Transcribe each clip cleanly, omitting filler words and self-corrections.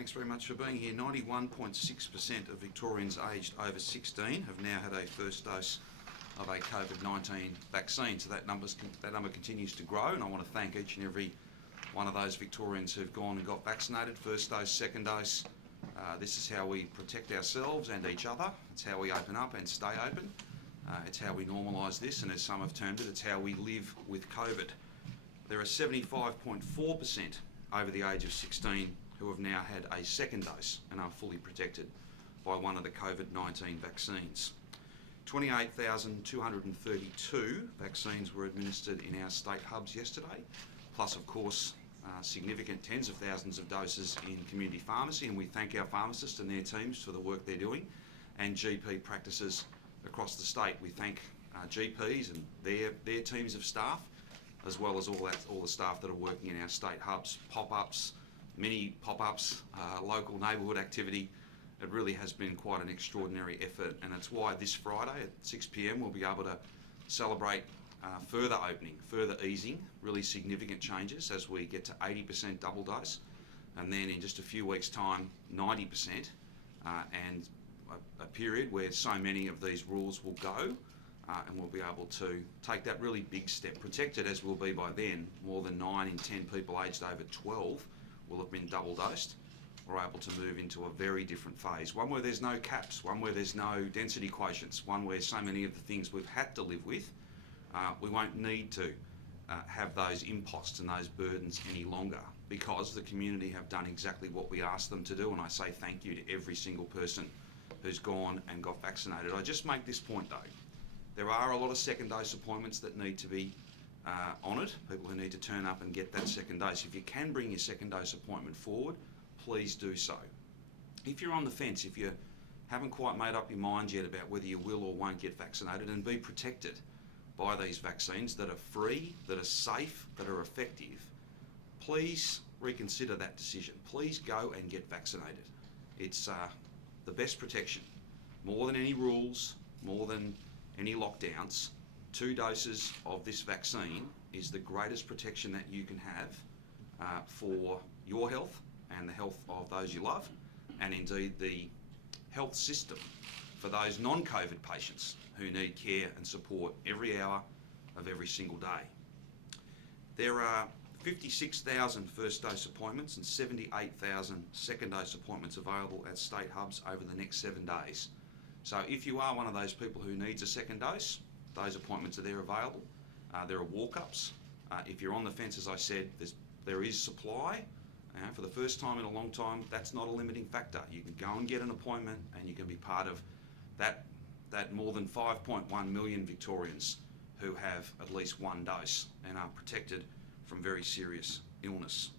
Thanks very much for being here. 91.6% of Victorians aged over 16 have now had a first dose of a COVID-19 vaccine. So that number continues to grow, and I want to thank each and every one of those Victorians who've gone and got vaccinated, first dose, second dose. This is how we protect ourselves and each other. It's how we open up and stay open. It's how we normalise this, and as some have termed it, it's how we live with COVID. There are 75.4% over the age of 16 who have now had a second dose and are fully protected by one of the COVID-19 vaccines. 28,232 vaccines were administered in our state hubs yesterday, plus of course significant tens of thousands of doses in community pharmacy, and we thank our pharmacists and their teams for the work they're doing, and GP practices across the state. We thank GPs and their teams of staff, as well as all the staff that are working in our state hubs, pop-ups, mini pop-ups, local neighbourhood activity. It really has been quite an extraordinary effort, and it's why this Friday at 6 p.m. we'll be able to celebrate further opening, further easing, really significant changes as we get to 80% double dose, and then in just a few weeks' time 90%, and a period where so many of these rules will go, and we'll be able to take that really big step. Protected as we'll be by then, more than 9 in 10 people aged over 12 will have been double dosed. We're able to move into a very different phase, one where there's no caps, one where there's no density quotients, one where so many of the things we've had to live with, we won't need to have those imposts and those burdens any longer, because the community have done exactly what we asked them to do, and I say thank you to every single person who's gone and got vaccinated. I just make this point though, there are a lot of second dose appointments that need to be honoured, people who need to turn up and get that second dose. If you can bring your second dose appointment forward, please do so. If you're on the fence, if you haven't quite made up your mind yet about whether you will or won't get vaccinated and be protected by these vaccines that are free, that are safe, that are effective, please reconsider that decision. Please go and get vaccinated. It's the best protection, more than any rules, more than any lockdowns. 2 doses of this vaccine is the greatest protection that you can have for your health and the health of those you love, and indeed the health system for those non-COVID patients who need care and support every hour of every single day. There are 56,000 first dose appointments and 78,000 second dose appointments available at state hubs over the next 7 days. So if you are one of those people who needs a second dose, those appointments are there available. There are walk-ups. If you're on the fence, as I said, there is supply. For the first time in a long time, that's not a limiting factor. You can go and get an appointment, and you can be part of that more than 5.1 million Victorians who have at least 1 dose and are protected from very serious illness.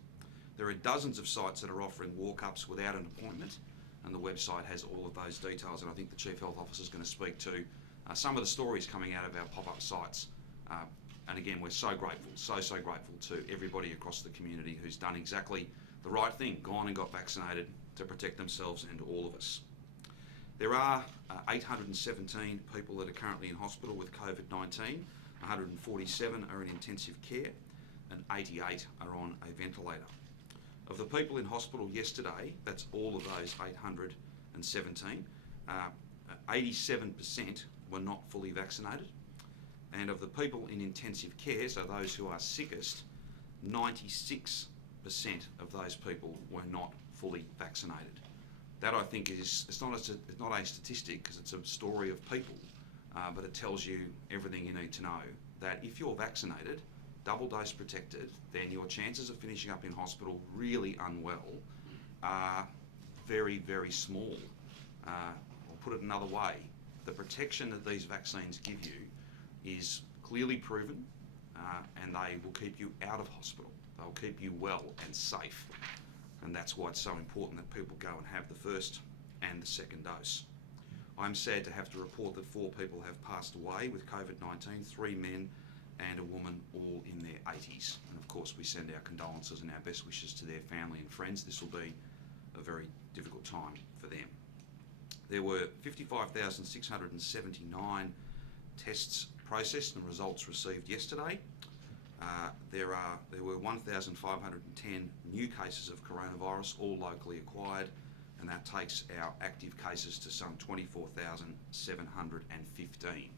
There are dozens of sites that are offering walk-ups without an appointment, and the website has all of those details, and I think the Chief Health Officer is going to speak to some of the stories coming out of our pop-up sites. And again, we're so grateful, so grateful to everybody across the community who's done exactly the right thing, gone and got vaccinated to protect themselves and all of us. There are 817 people that are currently in hospital with COVID-19, 147 are in intensive care, and 88 are on a ventilator. Of the people in hospital yesterday, that's all of those 817, 87% were not fully vaccinated, and of the people in intensive care, so those who are sickest, 96% of those people were not fully vaccinated. That, I think, it's not a statistic, because it's a story of people, but it tells you everything you need to know, that if you're vaccinated, double dose protected, then your chances of finishing up in hospital really unwell are very, very small. I'll put it another way, the protection that these vaccines give you is clearly proven, and they will keep you out of hospital. They'll keep you well and safe, and that's why it's so important that people go and have the first and the second dose. I'm sad to have to report that 4 people have passed away with COVID-19, 3 men and a woman, all in their 80s. And of course we send our condolences and our best wishes to their family and friends. This will be a very difficult time for them. There were 55,679 tests processed and results received yesterday. There were 1,510 new cases of coronavirus, all locally acquired, and that takes our active cases to some 24,715.